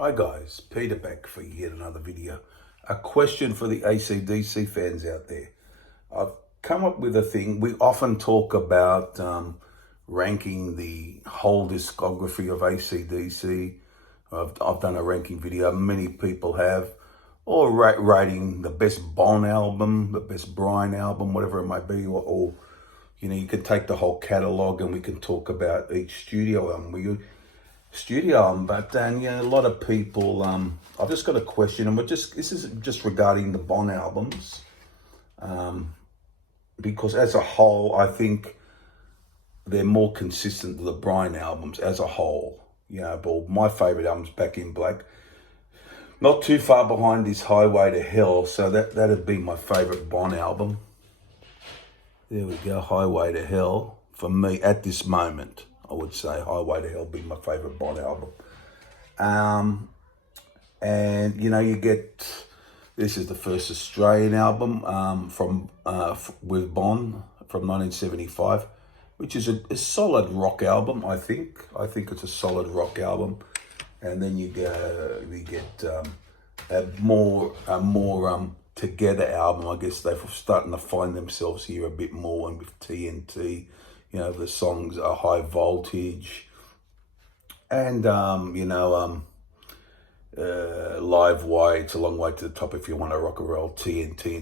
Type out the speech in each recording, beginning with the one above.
Hi guys, Peter back for yet another video. A question for the AC/DC fans out there. I've come up with a thing. We often talk about ranking the whole discography of AC/DC. I've done a ranking video, many people have, or rating the best Bon album, the best Brian album, whatever it might be, or you can take the whole catalogue and we can talk about each studio album. But then a lot of people. I've just got a question, and this is just regarding the Bon albums, because as a whole, I think they're more consistent than the Brian albums as a whole. But my favorite album's Back in Black. Not too far behind is Highway to Hell, so that'd be my favorite Bon album. There we go, Highway to Hell for me at this moment. I would say Highway to Hell be my favourite Bon album. And you get, this is the first Australian album with Bon from 1975, which is a solid rock album, I think. I think it's a solid rock album. And then you get a more together album. I guess they're starting to find themselves here a bit more, and with TNT. The songs are High Voltage and, Live Way, It's a Long Way to the Top If You Want to Rock and Roll, TNT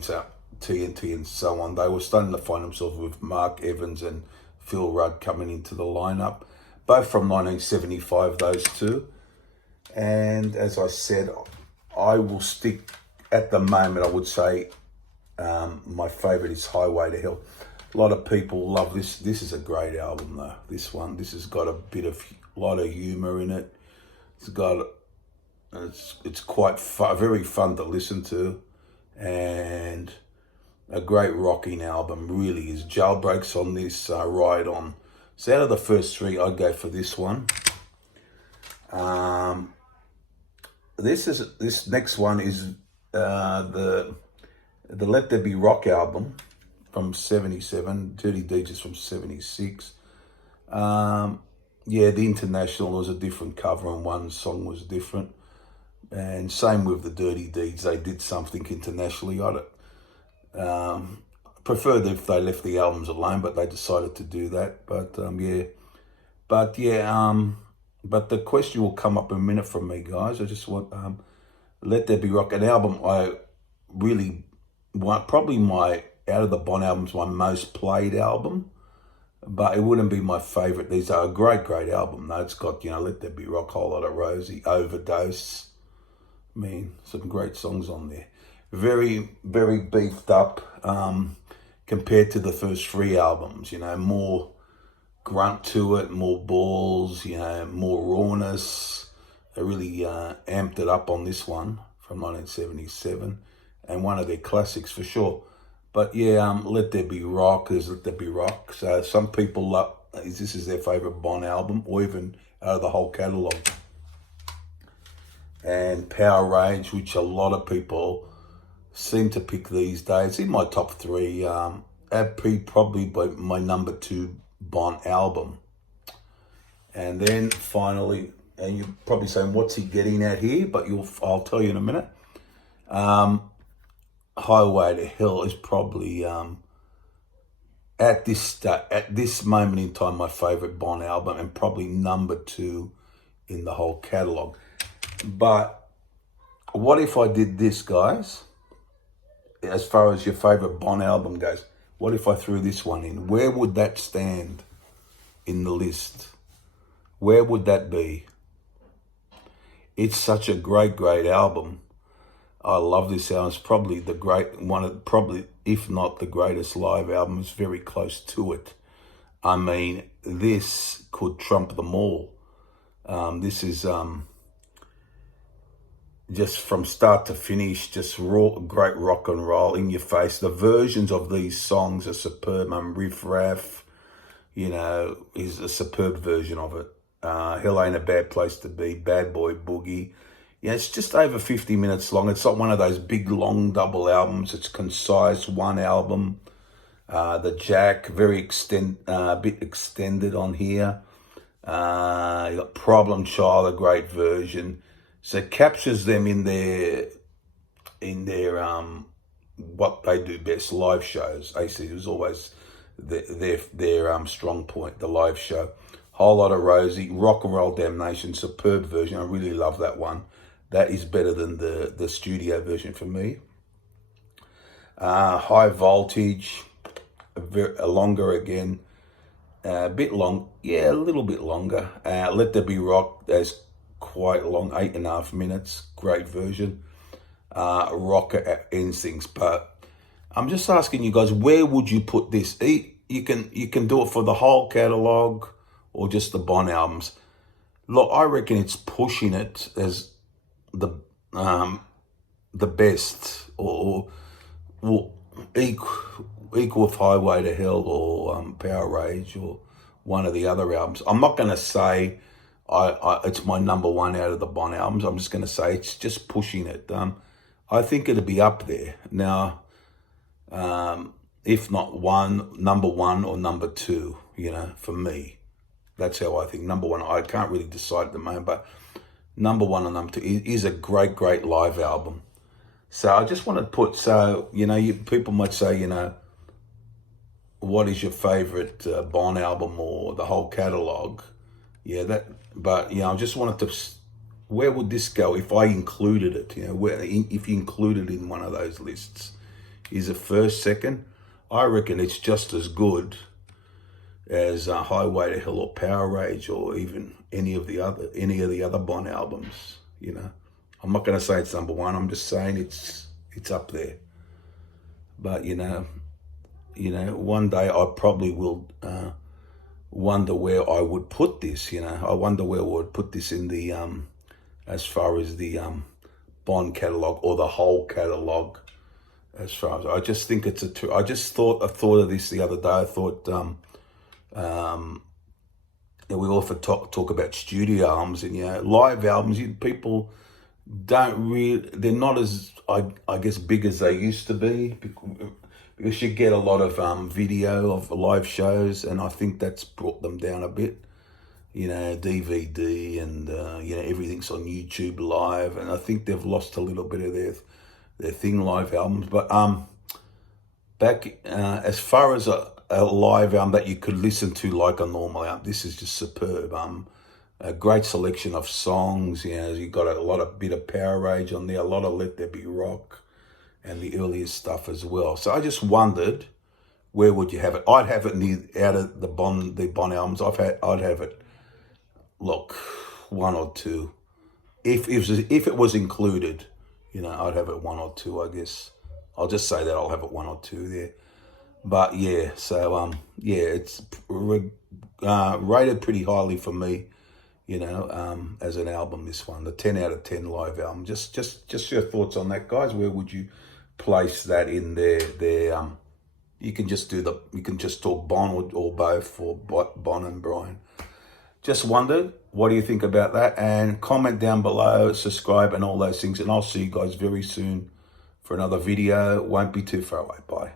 and so on. They were starting to find themselves with Mark Evans and Phil Rudd coming into the lineup, both from 1975, those two. And as I said, I will stick, at the moment, I would say my favourite is Highway to Hell. A lot of people love this. This is a great album, though. This has got a lot of humor in it. It's quite very fun to listen to, and a great rocking album. Really is. Jailbreak's on this, Ride On. So out of the first three, I'd go for this one. This next one is the Let There Be Rock album from 77, Dirty Deeds from 76. The International was a different cover and one song was different. And same with the Dirty Deeds, they did something internationally. I preferred if they left the albums alone, but they decided to do that. But the question will come up in a minute from me, guys. I just want Let There Be Rock, an album I really want, probably out of the Bon albums, my most played album, but it wouldn't be my favourite. These are a great album, though. It's got, Let There Be Rock, Whole Lot of Rosie, Overdose. I mean, some great songs on there. Very, very beefed up compared to the first three albums, more grunt to it, more balls, more rawness. They really amped it up on this one from 1977, and one of their classics for sure. But Let There Be Rock is Let There Be Rock. So some people love, this is their favourite Bon album, or even out of the whole catalogue. And Power Rage, which a lot of people seem to pick these days, in my top three. Probably my number 2 Bon album. And then finally, and you're probably saying, what's he getting at here? But I'll tell you in a minute. Highway to Hell is probably at this moment in time my favourite Bon album, and probably number 2 in the whole catalogue. But what if I did this, guys? As far as your favourite Bon album goes, what if I threw this one in? Where would that stand in the list? Where would that be? It's such a great album. I love this album. It's probably if not the greatest live album. It's very close to it. I mean, this could trump them all. This is just from start to finish, just great rock and roll in your face. The versions of these songs are superb. Riff Raff, is a superb version of it. Hell Ain't a Bad Place to Be, Bad Boy Boogie. It's just over 50 minutes long. It's not one of those big, long double albums. It's concise, one album. The Jack, very bit extended on here. You got Problem Child, a great version. So it captures them in their what they do best, live shows. AC was always their strong point, the live show. Whole Lot of Rosie, Rock and Roll Damnation, superb version. I really love that one. That is better than the studio version for me. High Voltage, a longer again, a bit long, yeah, a little bit longer. Let There Be Rock, that's quite long, 8.5 minutes, great version. Rocker Instincts, but I'm just asking you guys, where would you put this? You can do it for the whole catalog or just the Bon albums. Look, I reckon it's pushing it as the best, or equal with Highway to Hell or Power Rage or one of the other albums. I'm not going to say it's my number one out of the Bon albums. I'm just going to say it's just pushing it. I think it'll be up there now. If not number one or number two, for me. That's how I think. Number one, I can't really decide at the moment, but number one and number two is a great, great live album. So I just want to put, people might say, what is your favorite Bon album or the whole catalog? But I just wanted to, where would this go if I included it? If you included it in one of those lists, is it first, second? I reckon it's just as good as Highway to Hell or Power Rage or even any of the other Bon albums. I'm not going to say it's number one. I'm just saying it's up there. But one day I probably will wonder where I would put this. I wonder where I would put this in the as far as the Bon catalog or the whole catalog. As far as I just think it's I thought of this the other day. I thought we often talk about studio albums and live albums. People don't really, they're not as I guess big as they used to be, because you get a lot of video of live shows, and I think that's brought them down a bit. DVD and everything's on YouTube live, and I think they've lost a little bit of their thing, live albums. But back as far as a live album that you could listen to like a normal album, this is just superb. A great selection of songs. You got a bit of Power Rage on there, a lot of Let There Be Rock, and the earlier stuff as well. So I just wondered, where would you have it? I'd have it out of the Bon albums. I'd have it. Look, one or two. If it was included, I'd have it one or two. I guess I'll just say that I'll have it one or two there. But so it's rated pretty highly for me. As an album, this one, the 10 out of 10 live album. Just your thoughts on that, guys. Where would you place that in there? You can just talk Bon or both, for Bon and Brian. Just wondered, what do you think about that? And comment down below, subscribe and all those things. And I'll see you guys very soon for another video. Won't be too far away. Bye.